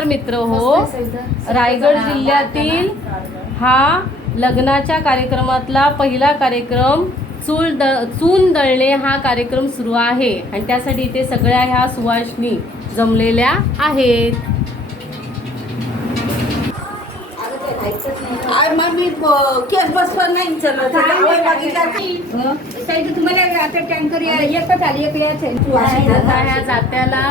नमस्कार मित्र हो, रायगड जिल्ह्यातील हा लग्नाच्या कार्यक्रमातला पहिला कार्यक्रम चूल दळणे हा कार्यक्रम सुरू आहे आणि त्यासाठी इथे सगळ्या ह्या सुवासिनी जमलेल्या आहेत. ह्या जात्याला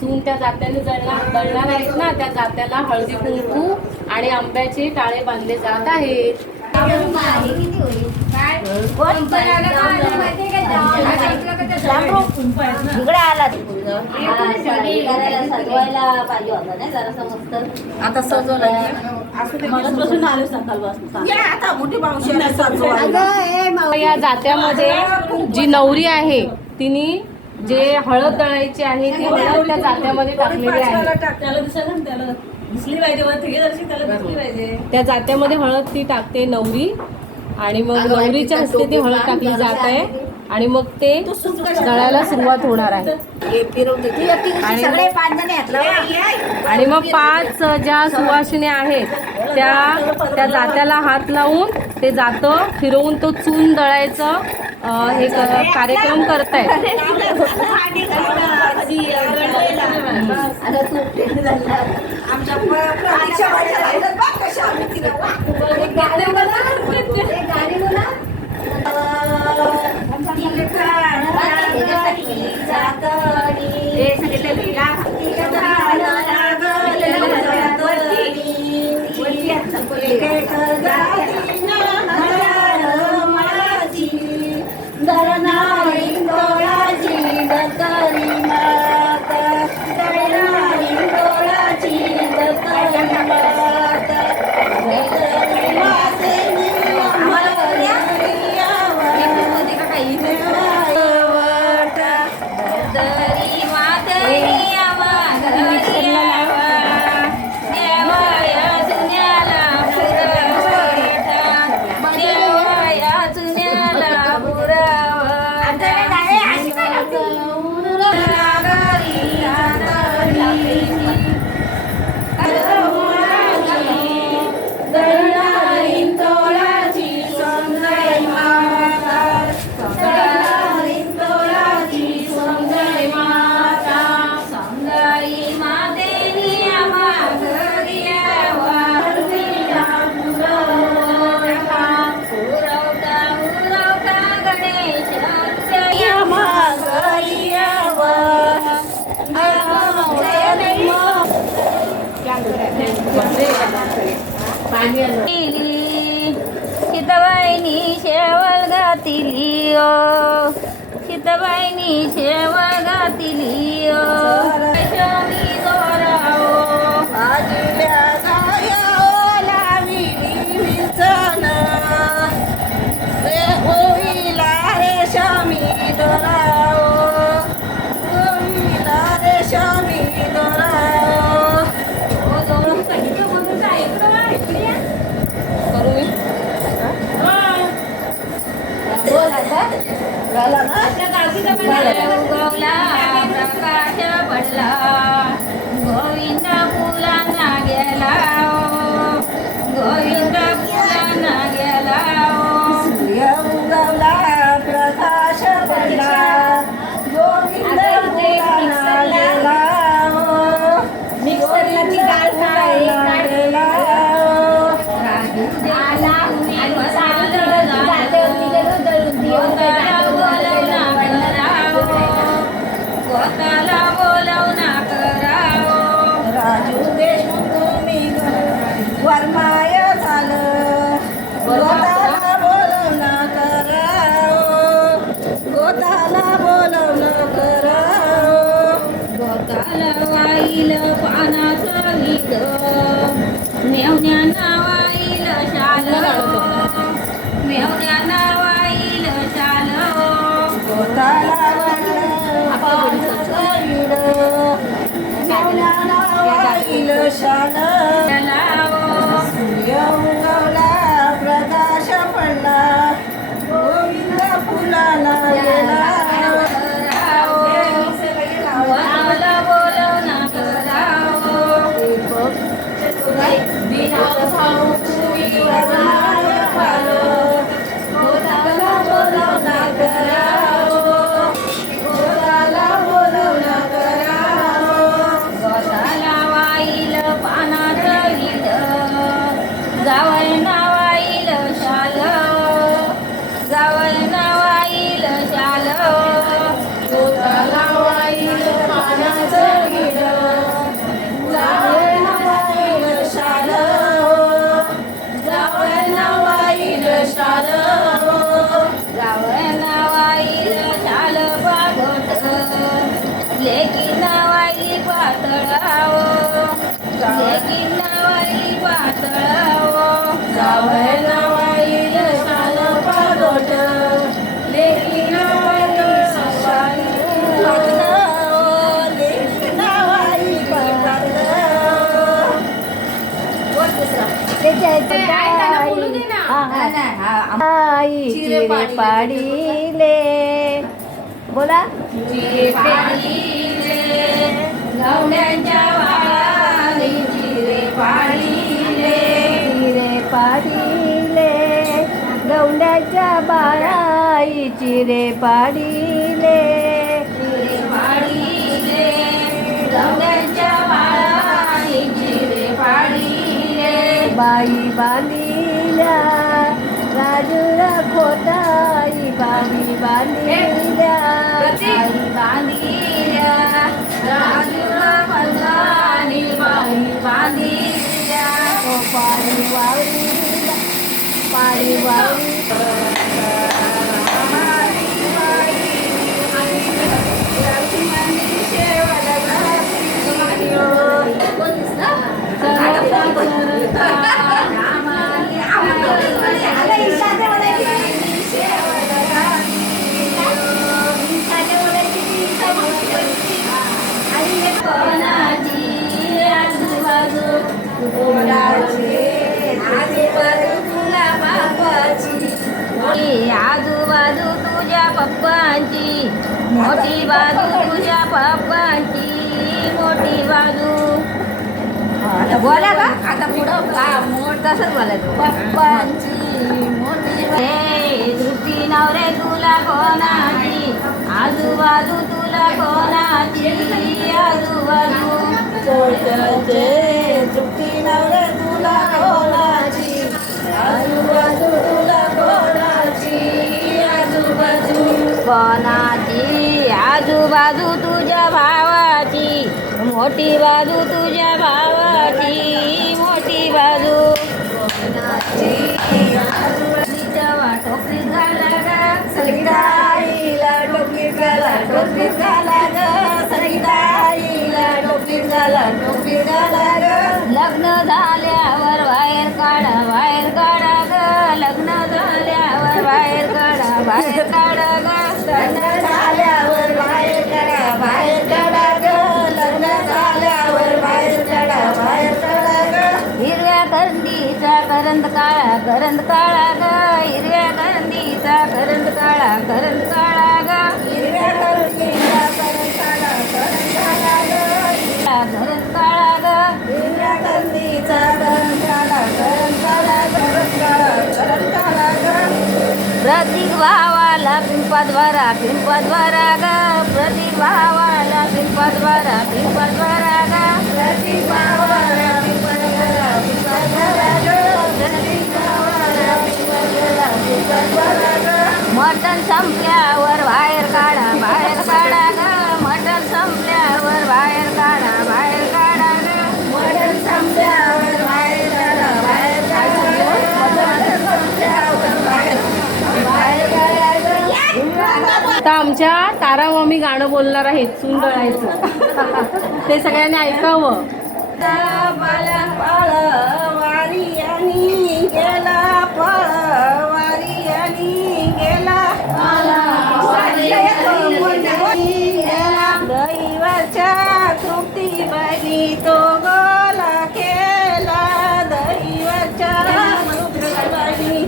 चूल त्या जात्याने दळणार आहेत ना, त्या जात्याला हळदी कुंकू आणि आंब्याचे टाळे बांधले जात आहेत. आता सजवलं या जात्यामध्ये जी नवरी आहे तिने जे हळद दळायची आहे ती हळद त्या जात्यामध्ये टाकलेली आहे. त्या जात्यामध्ये हळद ती टाकते नवरी आणि मग नवरीच्या हस्ते ती हळद टाकली जात आहे आणि मग ते दळायला सुरुवात होणार आहे. आणि मग 5 ज्या सुवासिनी आहेत त्या जात्याला हात लावून ते जातं फिरवून तो चूल दळायचं हे कार्यक्रम करतायत. सीताबाईनी शेवल घातिली ओ, सीताबाईनी शेवल घातिली ओ, शमी दोराओ आजल्या गायो लाविली विंचन रे होईला रे शमी दोराओ, होईला रे शमी दोराओ. उगवला प्रकाश पडला गोविंद फुलांना गेला गोविंद फुलांना गेला सूर्य उगवला प्रकाश पडला गोविंद फुलांना गेला मिक्सरची डाळ गेला राजू देशमुख तुम्ही वरमाय झालं गोताला बोलवणं करावं गोताला बोलवणं करावं गोताला वाईल पानाचं गीत मेवण्याना वाईल शाल मेवण्याना वाईल शाल गोताला सूर्य उगवला प्रकाश पडला गोविंद फुलाला गेला बोलवणं करावं वरमाय पाल गोताला बोलवला करावो गोताला बोलवला करावो गोताला वाईल पानात हिल जावय नावाईल शाल जावय नावाईल शाल गोताला वाईल पाण्याचं गिर जावळ नवाईल शाल जावळ नवाईल शाल जावय नावाईल शाल पागोट लेकी नावाई पातळाव लेकी नावाई पातळाव जावळ नवाईल शाल पागोट लेकी नवाईल शाल पागोट लेकी नवाईल पागोट आई चिरे पाडीले बोला चिरे पाडीले गवड्यांच्या वाळाने चिरे पाडीले चिरे पाडीले गवंड्याच्या बाळाई चिरे पाडीले चिरे पाडीले गवड्यांच्या वाळाने चिरे पाडीले बाई बांधिल्या राजूला खोटाई बाई बांधिल्या बाई बांधिल्या राजूला बंधानी बाई बांधिल्या तो पाणी वावरीला पाणी वावरी आजूबाजू तुझ्या पप्पांची मोठी बाजू तुझ्या पप्पांची मोठी बाजू बोला का आता पुढं तसंच बोलायचं पप्पांची मोठी दृष्टी नवरे तुला कोणाची आजूबाजू तुला कोणाची आजूबाजू पोटाचे तृप्ती नवरे तुला कोणाची आजूबाजू तुला कोणाची आजूबाजू कोणाची आजूबाजू तुझ्या भावाची मोठी बाजू तुझ्या भावाची मोठी बाजू टोपलीत घाला ग संगीताईला टोपलीत घाला टोपलीत घाला ग संगीताईला टोपलीत घाला टोपलीत घाला ग लग्न झाल्यावर बाहेर काढा ग लग्न झाल्यावर बाहेर काढा ग लग्न झाल्यावर बाहेर काढा ग लग्न झाल्यावर बाहेर काढा ग हिरव्या करंदीचा करंद काळा ग हिरव्या करंदीचा करंद काळा ग हिरव्या करुणीचा करंद काढा ग करंद काळा ग हिरव्या करुणीचा करंद काढा ग प्रतीक भावाला पिंपात भरा ग प्रतीक भावाला पिंपात भरा ग प्रतीक भावाला पिंपळ घरा मटण संपल्यावर बाहेर काढा ग मटण संपल्यावर बाहेर काढा ग मटण संपल्यावर बाहेर काढा आता आमच्या तारा मामी गाणं बोलणार आहेत सून दळायचं ते सगळ्यांनी ऐकावं. पळ वारी आणि गेला पळ वारी आणि गेला दैवाच्या तृप्ती बनी तो गोला केला दैवाच्या तृप्ती बनी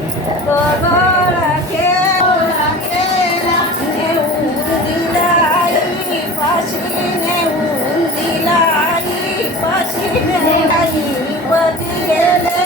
तो गोला केला नेऊन दिला आई पाशी नेऊन दिला आई पाशी आई पती गेले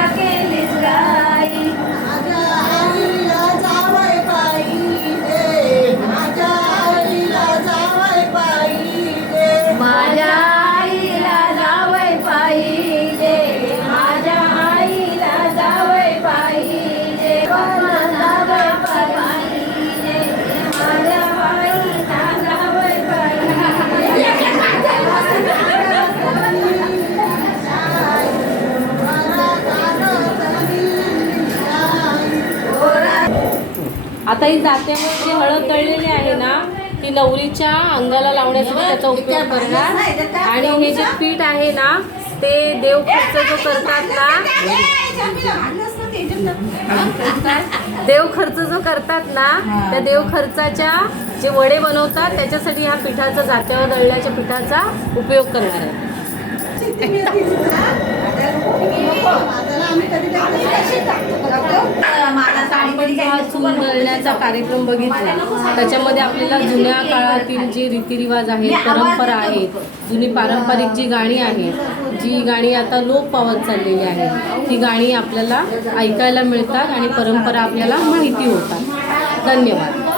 का केलीस गाई माझ्या आईला जावई पाहिजे, माझ्या आईला जावई पाहिजे. माझ्या आईला जावई पाहिजे, माझ्या आईला जावई पाहिजे, मला जावई पाहिजे, माझ्या आईला जावई आता ही जात्यावर जी हळद दळलेली आहे ना ती नवरीच्या अंगाला लावण्यासाठी त्याचा उपयोग करणार. आणि हे जे पीठ आहे ना ते देव खर्च जो करतात ना, देव खर्च जो करतात ना त्या देव खर्चाच्या जे वडे बनवतात त्याच्यासाठी ह्या पिठाचा, जात्यावर दळल्याच्या पिठाचा उपयोग करणार आहे. आपण हा चूल दळण्याचा कार्यक्रम बघितला. त्याच्यामध्ये आपल्याला जुन्या काळातील जे रीतिरिवाज आहेत, परंपरा आहेत, जुनी पारंपरिक जी गाणी आहेत, जी गाणी आता लोप पावत चाललेली आहेत, ती गाणी आपल्याला ऐकायला मिळतात आणि परंपरा आपल्याला माहिती होतात. धन्यवाद.